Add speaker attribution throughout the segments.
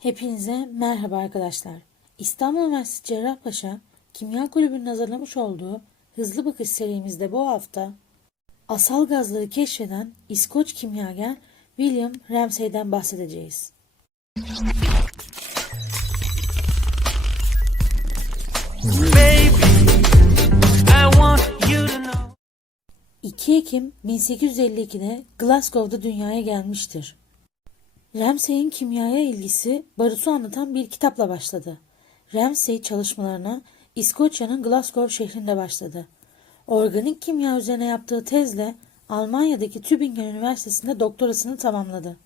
Speaker 1: Hepinize merhaba arkadaşlar. İstanbul Üniversitesi Cerrahpaşa Kimya Kulübü'nün hazırlamış olduğu Hızlı Bakış serimizde bu hafta asal gazları keşfeden İskoç kimyager William Ramsay'den bahsedeceğiz.
Speaker 2: Baby, I want you to know.
Speaker 1: 2 Ekim 1852'de Glasgow'da dünyaya gelmiştir. Ramsay'in kimyaya ilgisi barutu anlatan bir kitapla başladı. Ramsay çalışmalarına İskoçya'nın Glasgow şehrinde başladı. Organik kimya üzerine yaptığı tezle Almanya'daki Tübingen Üniversitesi'nde doktorasını tamamladı.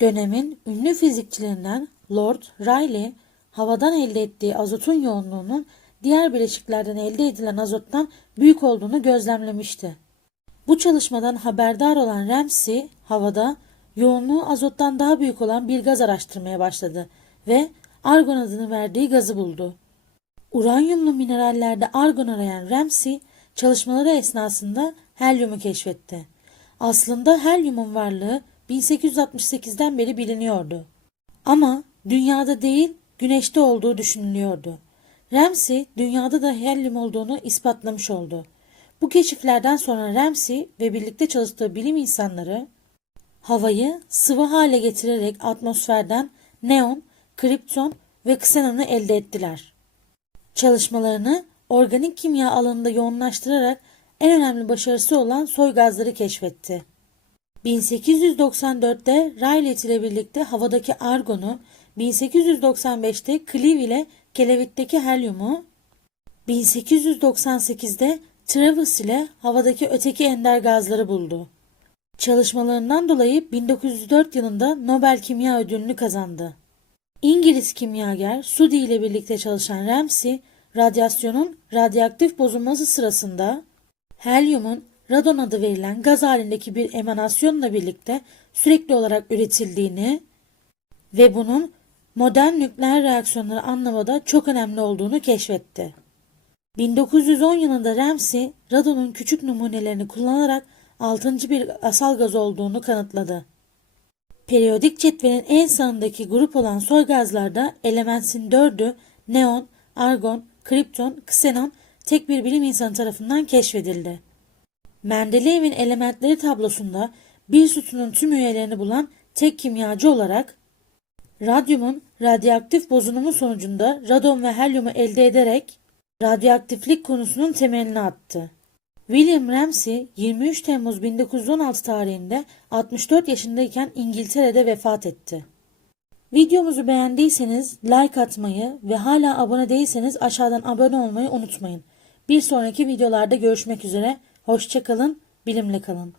Speaker 1: Dönemin ünlü fizikçilerinden Lord Rayleigh, havadan elde ettiği azotun yoğunluğunun diğer bileşiklerden elde edilen azottan büyük olduğunu gözlemlemişti. Bu çalışmadan haberdar olan Ramsay, havada yoğunluğu azottan daha büyük olan bir gaz araştırmaya başladı ve argon adını verdiği gazı buldu. Uranyumlu minerallerde argon arayan Ramsay, çalışmaları esnasında helyumu keşfetti. Aslında helyumun varlığı 1868'den beri biliniyordu. Ama dünyada değil, güneşte olduğu düşünülüyordu. Ramsay, dünyada da helyum olduğunu ispatlamış oldu. Bu keşiflerden sonra Ramsay ve birlikte çalıştığı bilim insanları havayı sıvı hale getirerek atmosferden neon, kripton ve ksenonu elde ettiler. Çalışmalarını organik kimya alanında yoğunlaştırarak en önemli başarısı olan soy gazları keşfetti. 1894'te Rayleigh ile birlikte havadaki argonu, 1895'te Clive ile kelevitteki helyumu, 1898'de Travis ile havadaki öteki ender gazları buldu. Çalışmalarından dolayı 1904 yılında Nobel Kimya Ödülünü kazandı. İngiliz kimyager Sudi ile birlikte çalışan Ramsay, radyasyonun radyoaktif bozulması sırasında helyumun radon adı verilen gaz halindeki bir emanasyonla birlikte sürekli olarak üretildiğini ve bunun modern nükleer reaksiyonları anlamada çok önemli olduğunu keşfetti. 1910 yılında Ramsay, radonun küçük numunelerini kullanarak 6. bir asal gaz olduğunu kanıtladı. Periyodik cetvelin en sağındaki grup olan soy gazlarda elementin dördü neon, argon, kripton, ksenon tek bir bilim insanı tarafından keşfedildi. Mendeleyev'in elementleri tablosunda bir sütunun tüm üyelerini bulan tek kimyacı olarak radyumun radyoaktif bozunumu sonucunda radon ve helyumu elde ederek radyoaktiflik konusunun temelini attı. William Ramsay 23 Temmuz 1916 tarihinde 64 yaşındayken İngiltere'de vefat etti. Videomuzu beğendiyseniz like atmayı ve hala abone değilseniz aşağıdan abone olmayı unutmayın. Bir sonraki videolarda görüşmek üzere. Hoşçakalın, bilimle kalın.